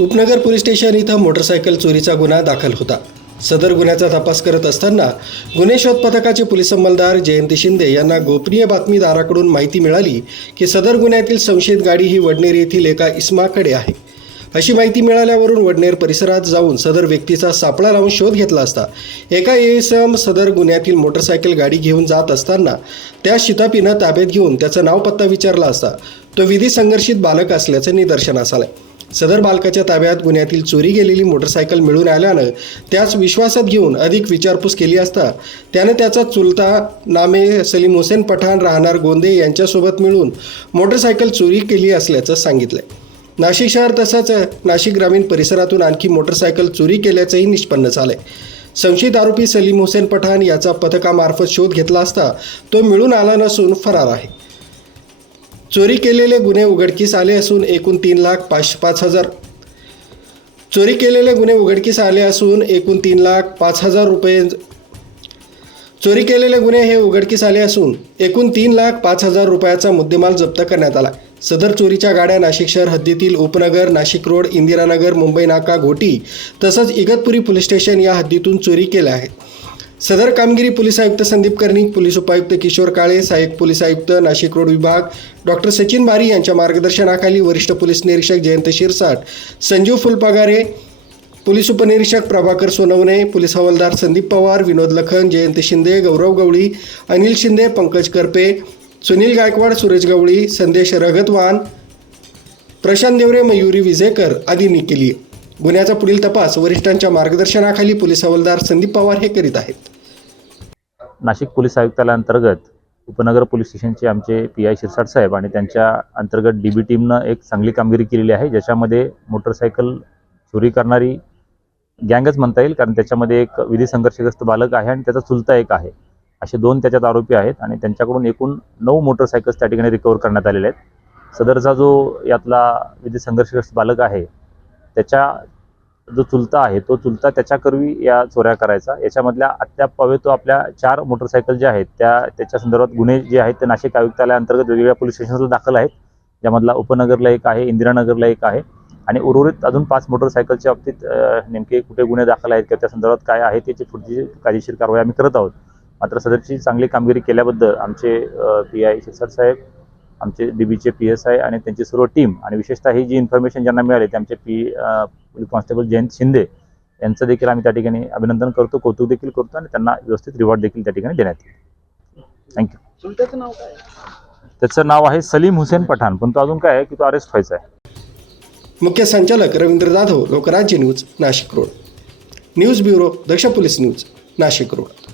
उपनगर police station इथं motorcycle चोरीचा गुन्हा दाखल होता. सदर गुन्ह्याचा तपास करत असताना गुन्हे शोध पथकाचे पोलीस अंमलदार जयंती शिंदे यांना गोपनीय बातमीदाराकडून माहिती मिळाली की सदर गुन्ह्यातील संशयित गाडी ही वडनेर येथील एका इस्माकडे आहे. अशी माहिती मिळाल्यावरून वडनेर परिसरात जाऊन सदर व्यक्तीचा सापळा लावून शोध घेतला असता एका इसम सदर गुन्ह्यातील मोटरसायकल गाडी घेऊन जात असताना त्या शितापीनं ताब्यात घेऊन त्याचं नाव पत्ता विचारला असता. तो विधी संघर्षित बालक असल्याचं निदर्शनास आहे सदर बालकाच्या ताब्यात गुन्ह्यातील चोरी गेलेली मोटरसायकल मिळून आल्यानं त्याच विश्वासात घेऊन अधिक विचारपूस केली असता त्यानं त्याचा चुलता नामे सलीम हुसेन पठाण राहणार गोंदे यांच्यासोबत मिळून मोटरसायकल चोरी केली असल्याचं सांगितलंय. नाशिक शहर तसंच नाशिक ग्रामीण परिसरातून आणखी मोटरसायकल चोरी केल्याचंही निष्पन्न झालंय. संशयित आरोपी सलीम हुसेन पठाण याचा पथकामार्फत शोध घेतला असता तो मिळून आला नसून फरार आहे. चोरी केलेले गुन्हे उघडकीस आले असून एकूण तीन लाख पाच पाच हजार. चोरी केलेले गुन्हे उघडकीस आले असून एकूण तीन लाख पाच हजार रुपये. चोरी केलेले गुन्हे हे उघडकीस आले असून एकूण तीन लाख पाच हजार रुपयाचा मुद्देमाल जप्त करण्यात आला. सदर चोरीच्या गाड्या नाशिक शहर हद्दीतील उपनगर नाशिक रोड इंदिरानगर मुंबई नाका घोटी तसंच इगतपुरी पोलीस स्टेशन या हद्दीतून चोरी केल्या आहेत. सदर कामगिरी पोलीस आयुक्त संदीप कर्णिक पोलीस उपायुक्त किशोर काळे सहाय्यक पोलीस आयुक्त नाशिक रोड विभाग डॉक्टर सचिन बारी यांच्या मार्गदर्शनाखाली वरिष्ठ पोलीस निरीक्षक जयंत शिरसाट संजीव फुलपागारे पोलीस उपनिरीक्षक प्रभाकर सोनवणे पोलीस हवालदार संदीप पवार विनोद लखन जयंत शिंदे गौरव गवळी अनिल शिंदे पंकज करपे सुनील गायकवाड सुरेश गवळी संदेश रगतवान प्रशांत देवरे मयुरी विजेकर आदींनी केली गुन्ह्याचा पुढील तपास वरिष्ठांच्या मार्गदर्शनाखाली पोलीस हवालदार संदीप पवार हे करीत आहेत. नाशिक पोलीस आयुक्तालयाअंतर्गत उपनगर पोलीस स्टेशनचे आमचे पी आय शिरसाट साहेब आणि त्यांच्या अंतर्गत डी बी टीमनं एक चांगली कामगिरी केलेली आहे ज्याच्यामध्ये मोटरसायकल चोरी करणारी गँगच म्हणता येईल कारण त्याच्यामध्ये एक विधी संघर्षग्रस्त बालक आहे आणि त्याचा चुलता एक आहे. असे दोन त्याच्यात आरोपी आहेत आणि त्यांच्याकडून एकूण नऊ मोटरसायकल्स त्या ठिकाणी रिकवर करण्यात आलेले आहेत. सदरचा जो यातला विधी संघर्षग्रस्त बालक आहे त्याच्या जो चुलता आहे तो चुलता त्याच्याकरवी या चोऱ्या करायचा. याच्यामधल्या अद्याप तो आपल्या चार मोटरसायकल ज्या आहेत त्या त्याच्या संदर्भात गुन्हे जे आहेत ते नाशिक आयुक्तालयाअंतर्गत वेगवेगळ्या पोलीस स्टेशनला दाखल आहेत. ज्यामधला उपनगरला एक आहे इंदिरानगरला एक आहे. आणि उर्वरित अजून पाच मोटरसायकलच्या बाबतीत नेमके कुठे गुन्हे दाखल आहेत किंवा त्या संदर्भात काय आहे त्याची पुढची कायदेशीर कारवाई आम्ही करत आहोत. मात्र सदरची चांगली कामगिरी केल्याबद्दल आमचे पी आय शिक्षक साहेब आमचे डी बीचे पी एस आय आणि त्यांची सर्व टीम आणि विशेषतः ही जी इन्फॉर्मेशन ज्यांना मिळाली ते आमचे पी कॉन्स्टेबल जयंत शिंदे यांचं देखील आम्ही त्या ठिकाणी अभिनंदन करतो कौतुक देखील करतो आणि त्यांना व्यवस्थित रिवॉर्ड देखील त्या ठिकाणी देण्यात येईल. थँक्यू चुलत्याचं नाव काय? त्याचं नाव आहे सलीम हुसेन पठाण. पण तो अजून काय आहे की तो अरेस्ट व्हायचा आहे. मुख्य संचालक Ravindra Jadhav Lokrajya news Nashik road. News bureau Daksh police news Nashik road.